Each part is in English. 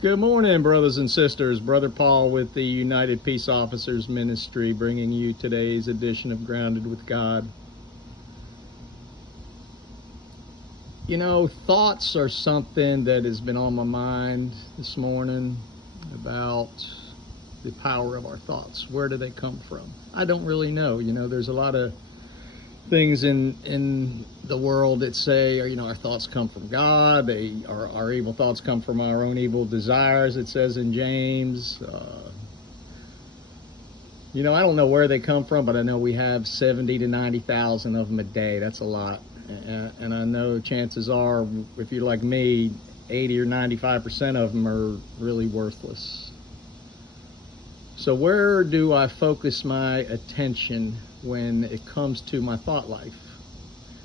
Good morning, brothers and sisters. Brother Paul with the United Peace Officers Ministry, bringing you today's edition of Grounded with God. You know, thoughts are something that has been on my mind this morning about the power of our thoughts. Where do they come from? I don't really know. You know, there's a lot of things in the world that say, our thoughts come from God. Our evil thoughts come from our own evil desires, it says in James. I don't know where they come from, but I know we have 70 to 90,000 of them a day. That's a lot. And I know chances are, if you're like me, 80 or 95% of them are really worthless. So where do I focus my attention when it comes to my thought life?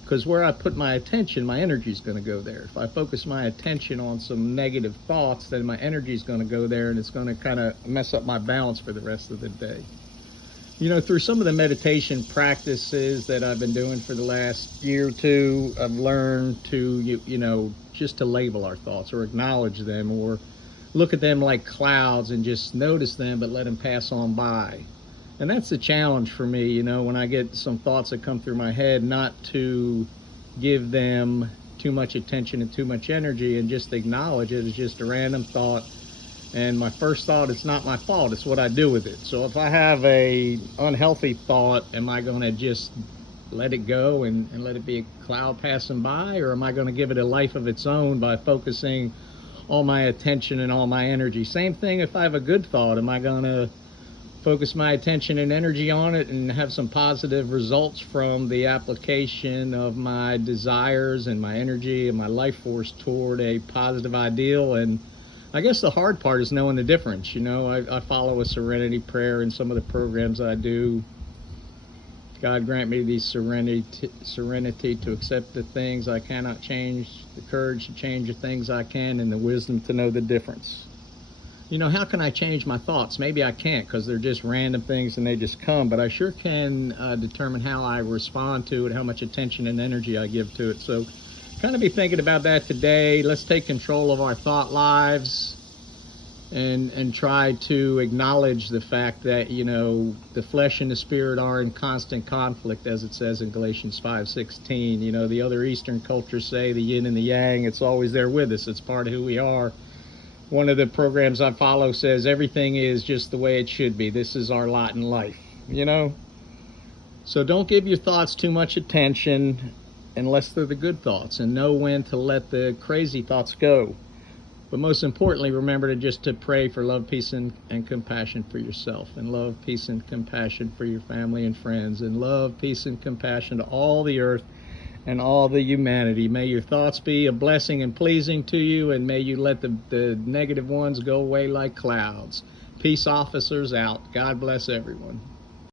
Because where I put my attention, my energy is going to go there. If I focus my attention on some negative thoughts, then my energy is going to go there, and it's going to kind of mess up my balance for the rest of the day. Through some of the meditation practices that I've been doing for the last year or two, I've learned to, just to label our thoughts or acknowledge them, or look at them like clouds and just notice them, but let them pass on by. And that's the challenge for me, when I get some thoughts that come through my head, not to give them too much attention and too much energy, and just acknowledge it as just a random thought. And my first thought, it's not my fault, it's what I do with it. So if I have a unhealthy thought, am I going to just let it go and let it be a cloud passing by? Or am I going to give it a life of its own by focusing all my attention and all my energy? Same thing if I have a good thought. Am I going to focus my attention and energy on it and have some positive results from the application of my desires and my energy and my life force toward a positive ideal? And I guess the hard part is knowing the difference. I follow a serenity prayer in some of the programs I do. God grant me the serenity to accept the things I cannot change, the courage to change the things I can, and the wisdom to know the difference. How can I change my thoughts? Maybe I can't, because they're just random things and they just come, but I sure can determine how I respond to it, how much attention and energy I give to it. So kind of be thinking about that today. Let's take control of our thought lives and try to acknowledge the fact that, the flesh and the spirit are in constant conflict, as it says in Galatians 5:16. The other Eastern cultures say the yin and the yang, it's always there with us. It's part of who we are. One of the programs I follow says everything is just the way it should be. This is our lot in life, So don't give your thoughts too much attention unless they're the good thoughts, and know when to let the crazy thoughts go. But most importantly, remember to pray for love, peace, and compassion for yourself, and love, peace, and compassion for your family and friends, and love, peace, and compassion to all the earth and all the humanity. May your thoughts be a blessing and pleasing to you, and may you let the negative ones go away like clouds. Peace officers out. God bless everyone.